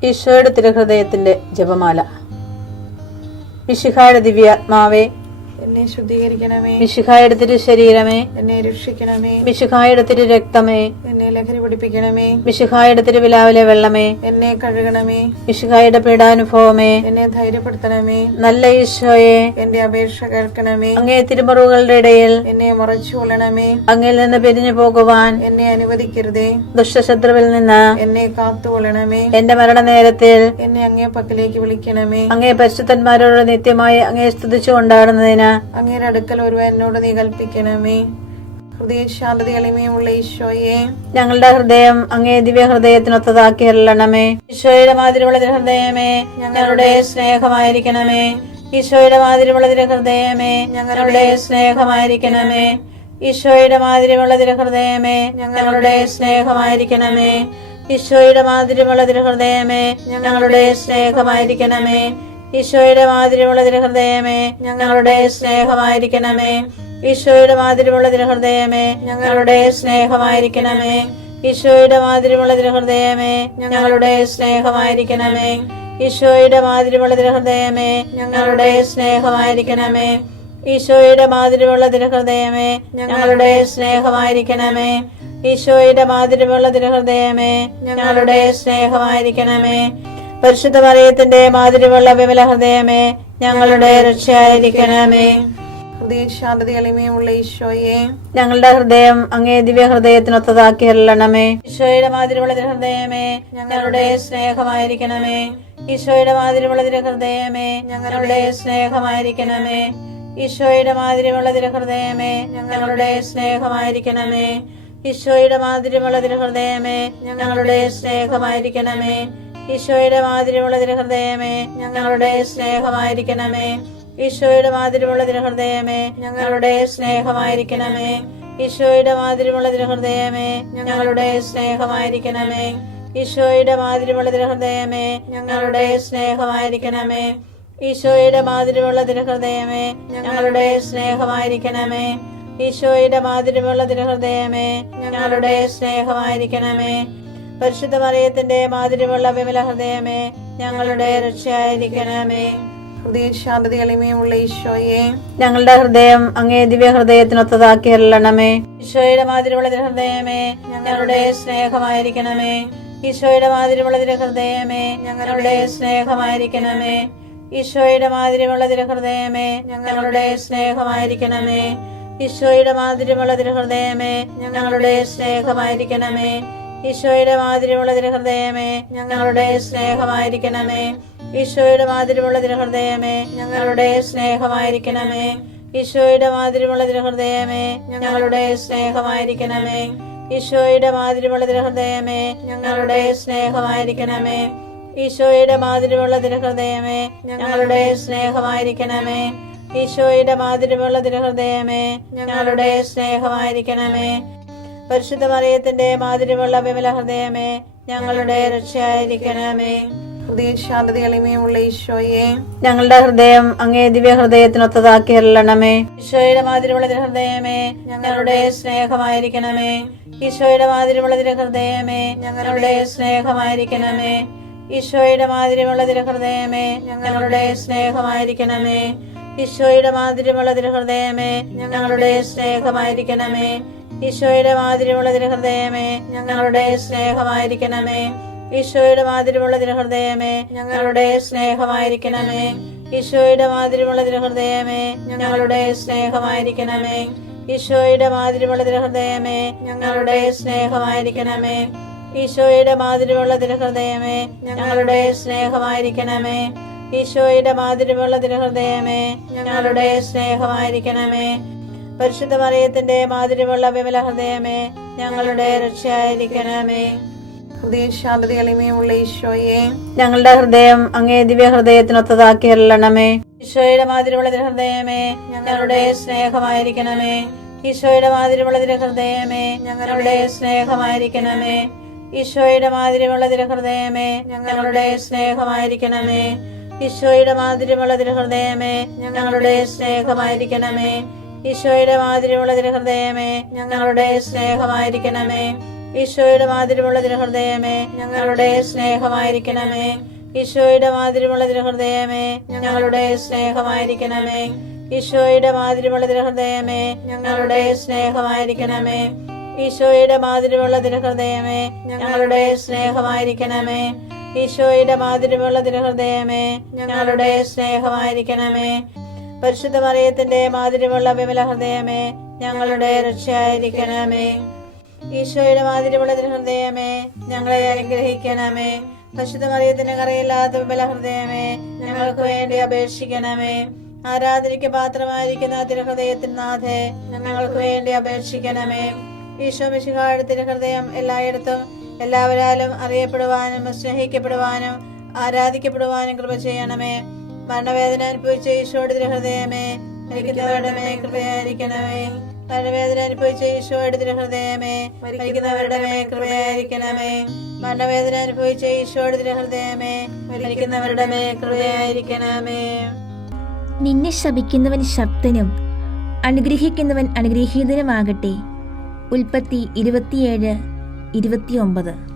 ഈശോയുടെ തിരുഹൃദയത്തിന്റെ ജപമാല. മിശിഹായുടെ ദിവ്യാത്മാവേ, എന്നെ ശുദ്ധീകരിക്കണമേ. മിശിഹായുടെ തിരു ശരീരമേ, എന്നെ രക്ഷിക്കണമേ. മിശിഹായുടെ തിരു രക്തമേ, എന്നെ ലഹരി പിടിപ്പിക്കണമേ. മിശിഹായുടെ തിരുവിലാവിലെ വെള്ളമേ, എന്നെ കഴുകണമേ. മിശിഹായുടെ പീഡാനുഭവമേ, എന്നെ ധൈര്യപ്പെടുത്തണമേ. നല്ല ഈശോയെ, എന്റെ അപേക്ഷ കേൾക്കണമേ. അങ്ങേ തിരുമുറിവുകളുടെ ഇടയിൽ എന്നെ മറച്ചു കൊള്ളണമേ. അങ്ങിൽ നിന്ന് പിരിഞ്ഞു പോകുവാൻ എന്നെ അനുവദിക്കരുതേ. ദുഷ്ടശത്രുവിൽ നിന്ന് എന്നെ കാത്തുകൊള്ളണമേ. എന്റെ മരണനേരത്തിൽ എന്നെ അങ്ങേ പക്കലേക്ക് വിളിക്കണമേ. അങ്ങേ പരിശുദ്ധന്മാരോട് നിത്യമായി അങ്ങേ സ്തുതിച്ചു കൊണ്ടാടുന്നതിന് അങ്ങയുടെ അടുക്കൽ ഒരുവൻ എന്നോട് നീ കൽപ്പിക്കണമേ. ഹൃദയശാന്തത എളിമയുമുള്ള ഈശോയെ, ഞങ്ങളുടെ ഹൃദയം അങ്ങേ ദിവ്യ ഹൃദയത്തിനൊത്തതാക്കി അരുളണമേ. ഈശോയുടെ മാതിരിയുള്ള ഹൃദയമേ, ഞങ്ങളുടെ സ്നേഹമായിരിക്കണമേ. ഈശോയുടെ മാതിരിയുള്ള ഹൃദയമേ, ഞങ്ങളുടെ സ്നേഹമായിരിക്കണമേ. ഈശോയുടെ മാതിരിയുള്ള ഹൃദയമേ, ഞങ്ങളുടെ സ്നേഹമായിരിക്കണമേ. ഈശോയുടെ മാതിരിയുള്ള ഹൃദയമേ, ഞങ്ങളുടെ സ്നേഹമായിരിക്കണമേ. ഈശോയുടെ മാതിരിയുള്ള ഹൃദയമേ, ഞങ്ങളുടെ സ്നേഹമായിരിക്കണമേ. ഈശോയുടെ മാതിരിയുള്ള ഹൃദയമേ, ഞങ്ങളുടെ സ്നേഹമായിരിക്കണമേ. ഈശോയുടെ മാതിരിയുള്ള ഹൃദയമേ, ഞങ്ങളുടെ സ്നേഹമായിരിക്കണമേ. ഈശോയുടെ മാതിരിയുള്ള ഹൃദയമേ, ഞങ്ങളുടെ സ്നേഹമായിരിക്കണമേ. ഈശോയുടെ മാതിരിയുള്ള ഹൃദയമേ, ഞങ്ങളുടെ സ്നേഹമായിരിക്കണമേ. ഈശോയുടെ മാതിരിയുള്ള ഹൃദയമേ, ഞങ്ങളുടെ സ്നേഹമായിരിക്കണമേ. പരിശുദ്ധ മറിയത്തിന്റെ മാതിരിയുള്ള വിമല ഹൃദയമേ, ഞങ്ങളുടെ രക്ഷയായിരിക്കണമേ. ഹൃദയശാന്തത എളിമയുമുള്ള ഈശോയെ, ഞങ്ങളുടെ ഹൃദയം അങ്ങേ ദിവ്യ ഹൃദയത്തിനൊത്തതാക്കി അരുളണമേ. ഈശോയുടെ മാതിരിയുള്ള ഹൃദയമേ, ഞങ്ങളുടെ സ്നേഹമായിരിക്കണമേ. ഈശോയുടെ മാതിരിയുള്ള ഹൃദയമേ, ഞങ്ങളുടെ സ്നേഹമായിരിക്കണമേ. ഈശോയുടെ മാതിരിയുള്ള ഹൃദയമേ, ഞങ്ങളുടെ സ്നേഹമായിരിക്കണമേ. ഈശോയുടെ മാതിരിയുള്ള ഹൃദയമേ, ഞങ്ങളുടെ സ്നേഹമായിരിക്കണമേ. ഈശോയുടെ മാതിരിയുള്ള ഹൃദയമേ, ഞങ്ങളുടെ സ്നേഹമായിരിക്കണമേ. ഈശോയുടെ മാതിരിയുള്ള ഹൃദയമേ, ഞങ്ങളുടെ സ്നേഹമായിരിക്കണമേ. ഈശോയുടെ മാതിരിയുള്ള ഹൃദയമേ, ഞങ്ങളുടെ സ്നേഹമായിരിക്കണമേ. ഈശോയുടെ മാതിരിയുള്ള ഹൃദയമേ, ഞങ്ങളുടെ സ്നേഹമായിരിക്കണമേ. ഈശോയുടെ മാതിരിയുള്ള ഹൃദയമേ, ഞങ്ങളുടെ സ്നേഹമായിരിക്കണമേ. ഈശോയുടെ മാതിരിയുള്ള ഹൃദയമേ, ഞങ്ങളുടെ സ്നേഹമായിരിക്കണമേ. പരിശുദ്ധ മറിയത്തിന്റെ മാതിരിയുള്ള വിമല ഹൃദയമേ, ഞങ്ങളുടെ രക്ഷയായിരിക്കണമേ. ഹൃദയശാന്തത എളിമയുമുള്ള ഈശോയെ, ഞങ്ങളുടെ ഹൃദയം അങ്ങേ ദിവ്യ ഹൃദയത്തിനൊത്തതാക്കി അരുളണമേ. ഈശോയുടെ മാതിരിയുള്ള ഹൃദയമേ, ഞങ്ങളുടെ സ്നേഹമായിരിക്കണമേ. ഈശോയുടെ മാതിരിയുള്ള ഹൃദയമേ, ഞങ്ങളുടെ സ്നേഹമായിരിക്കണമേ. ഈശോയുടെ മാതിരിയുള്ള ഹൃദയമേ, ഞങ്ങളുടെ സ്നേഹമായിരിക്കണമേ. ഈശോയുടെ മാതിരിയുള്ള ഹൃദയമേ, ഞങ്ങളുടെ സ്നേഹമായിരിക്കണമേ. ഈശോയുടെ മാതിരിയുള്ള ഹൃദയമേ, ഞങ്ങളുടെ സ്നേഹമായിരിക്കണമേ. ഈശോയുടെ മാതിരിയുള്ള ഹൃദയമേ, ഞങ്ങളുടെ സ്നേഹമായിരിക്കണമേ. ഈശോയുടെ മാതിരിയുള്ള ഹൃദയമേ, ഞങ്ങളുടെ സ്നേഹമായിരിക്കണമേ. ഈശോയുടെ മാതിരിയുള്ള ഹൃദയമേ, ഞങ്ങളുടെ സ്നേഹമായിരിക്കണമേ. ഈശോയുടെ മാതിരിയുള്ള ഹൃദയമേ, ഞങ്ങളുടെ സ്നേഹമായിരിക്കണമേ. ഈശോയുടെ മാതിരിയുള്ള ഹൃദയമേ, ഞങ്ങളുടെ സ്നേഹമായിരിക്കണമേ. പരിശുദ്ധ മറിയത്തിന്റെ മാതിരിയുള്ള വിമല ഹൃദയമേ, ഞങ്ങളുടെ രക്ഷയായിരിക്കണമേ. ഹൃദയശാന്തത എളിമയുമുള്ള ഈശോയെ, ഞങ്ങളുടെ ഹൃദയം അങ്ങേ ദിവ്യ ഹൃദയത്തിനൊത്തതാക്കി അരുളണമേ. ഈശോയുടെ മാതിരിയുള്ള ഹൃദയമേ, ഞങ്ങളുടെ സ്നേഹമായിരിക്കണമേ. ഈശോയുടെ മാതിരിയുള്ള ഹൃദയമേ, ഞങ്ങളുടെ സ്നേഹമായിരിക്കണമേ. ഈശോയുടെ മാതിരിയുള്ള ഹൃദയമേ, ഞങ്ങളുടെ സ്നേഹമായിരിക്കണമേ. ഈശോയുടെ മാതിരിയുള്ള ഹൃദയമേ, ഞങ്ങളുടെ സ്നേഹമായിരിക്കണമേ. ഈശോയുടെ മാതിരിയുള്ള ഹൃദയമേ, ഞങ്ങളുടെ സ്നേഹമായിരിക്കണമേ. ഈശോയുടെ മാതിരിയുള്ള ഹൃദയമേ, ഞങ്ങളുടെ സ്നേഹമായിരിക്കണമേ. ഈശോയുടെ മാതിരിയുള്ള ഹൃദയമേ, ഞങ്ങളുടെ സ്നേഹമായിരിക്കണമേ. ഈശോയുടെ മാതിരിയുള്ള ഹൃദയമേ, ഞങ്ങളുടെ സ്നേഹമായിരിക്കണമേ. ഈശോയുടെ മാതിരിയുള്ള ഹൃദയമേ, ഞങ്ങളുടെ സ്നേഹമായിരിക്കണമേ. ഈശോയുടെ മാതിരിയുള്ള ഹൃദയമേ, ഞങ്ങളുടെ സ്നേഹമായിരിക്കണമേ. പരിശുദ്ധ മറിയത്തിന്റെ മാതിരിയുള്ള വിമല ഹൃദയമേ, ഞങ്ങളുടെ രക്ഷയായിരിക്കണമേ. ഹൃദയശാന്തത എളിമയുമുള്ള ഈശോയെ, ഞങ്ങളുടെ ഹൃദയം അങ്ങേ ദിവ്യ ഹൃദയത്തിനൊത്തതാക്കി അരുളണമേ. ഈശോയുടെ മാതിരിയുള്ള ഹൃദയമേ, ഞങ്ങളുടെ സ്നേഹമായിരിക്കണമേ. ഈശോയുടെ മാതിരിയുള്ള ഹൃദയമേ, ഞങ്ങളുടെ സ്നേഹമായിരിക്കണമേ. ഈശോയുടെ മാതിരിയുള്ള ഹൃദയമേ, ഞങ്ങളുടെ സ്നേഹമായിരിക്കണമേ. ഈശോയുടെ മാതിരിയുള്ള ഹൃദയമേ, ഞങ്ങളുടെ സ്നേഹമായിരിക്കണമേ. ഈശോയുടെ മാതിരിയുള്ള ഹൃദയമേ, ഞങ്ങളുടെ സ്നേഹമായിരിക്കണമേ. ഈശോയുടെ മാതിരിമുള്ള തിരുഹൃദയമേ, ഞങ്ങളുടെ സ്നേഹമായിരിക്കണമേ. ഈശോയുടെ മാതിരിമുള്ള തിരുഹൃദയമേ, ഞങ്ങളുടെ സ്നേഹമായിരിക്കണമേ. ഈശോയുടെ മാതിരിമുള്ള തിരുഹൃദയമേ, ഞങ്ങളുടെ സ്നേഹമായിരിക്കണമേ. ഈശോയുടെ മാതിരിമുള്ള തിരുഹൃദയമേ, ഞങ്ങളുടെ സ്നേഹമായിരിക്കണമേ. ഈശോയുടെ മാതിരിമുള്ള തിരുഹൃദയമേ, ഞങ്ങളുടെ സ്നേഹമായിരിക്കണമേ. പരിശുദ്ധ മറിയത്തിന്റെ മാതിരിമുള്ള വിമല ഹൃദയമേ, ഞങ്ങളുടെ രക്ഷയായിരിക്കണമേ. ഈശോയുടെ മാതിരിമുള്ള തിരുഹൃദയമേ, ഞങ്ങളെ അനുഗ്രഹിക്കണമേ. പരിശുദ്ധ മറിയത്തിന്റെ കറയില്ലാത്ത വിമല ഹൃദയമേ, ഞങ്ങൾക്ക് വേണ്ടി അപേക്ഷിക്കണമേ. ആരാധനയ്ക്ക് പാത്രമായിരിക്കുന്ന തിരുഹൃദയത്തിൻ നാഥേ, ഞങ്ങൾക്ക് വേണ്ടി അപേക്ഷിക്കണമേ. ഈശോ മിശിഹായുടെ തിരുഹൃദയം എല്ലായിടത്തും എല്ലാവരാലും അറിയപ്പെടുവാനും സ്നേഹിക്കപ്പെടുവാനും ആരാധിക്കപ്പെടുവാനും കൃപ ചെയ്യണമേ. മരണവേദന അനുഭവിച്ച ഈശോയുടെ തിരുഹൃദയമേ, മരിക്കുന്നവരുടെ മേൽ കൃപയായിരിക്കണമേ. മരണവേദന അനുഭവിച്ച ഈശോയുടെ തിരുഹൃദയമേ, മരിക്കുന്നവരുടെ മേൽ കൃപയായിരിക്കണമേ. മരണവേദന അനുഭവിച്ച ഈശോയുടെ തിരുഹൃദയമേ, മരിക്കുന്നവരുടെ മേൽ കൃപയായിരിക്കണമേ. നിന്നെ ശപിക്കുന്നവൻ ശക്തനും അനുഗ്രഹിക്കുന്നവൻ അനുഗ്രഹീതനുമാകട്ടെ. ഉൽപ്പത്തി 27:29.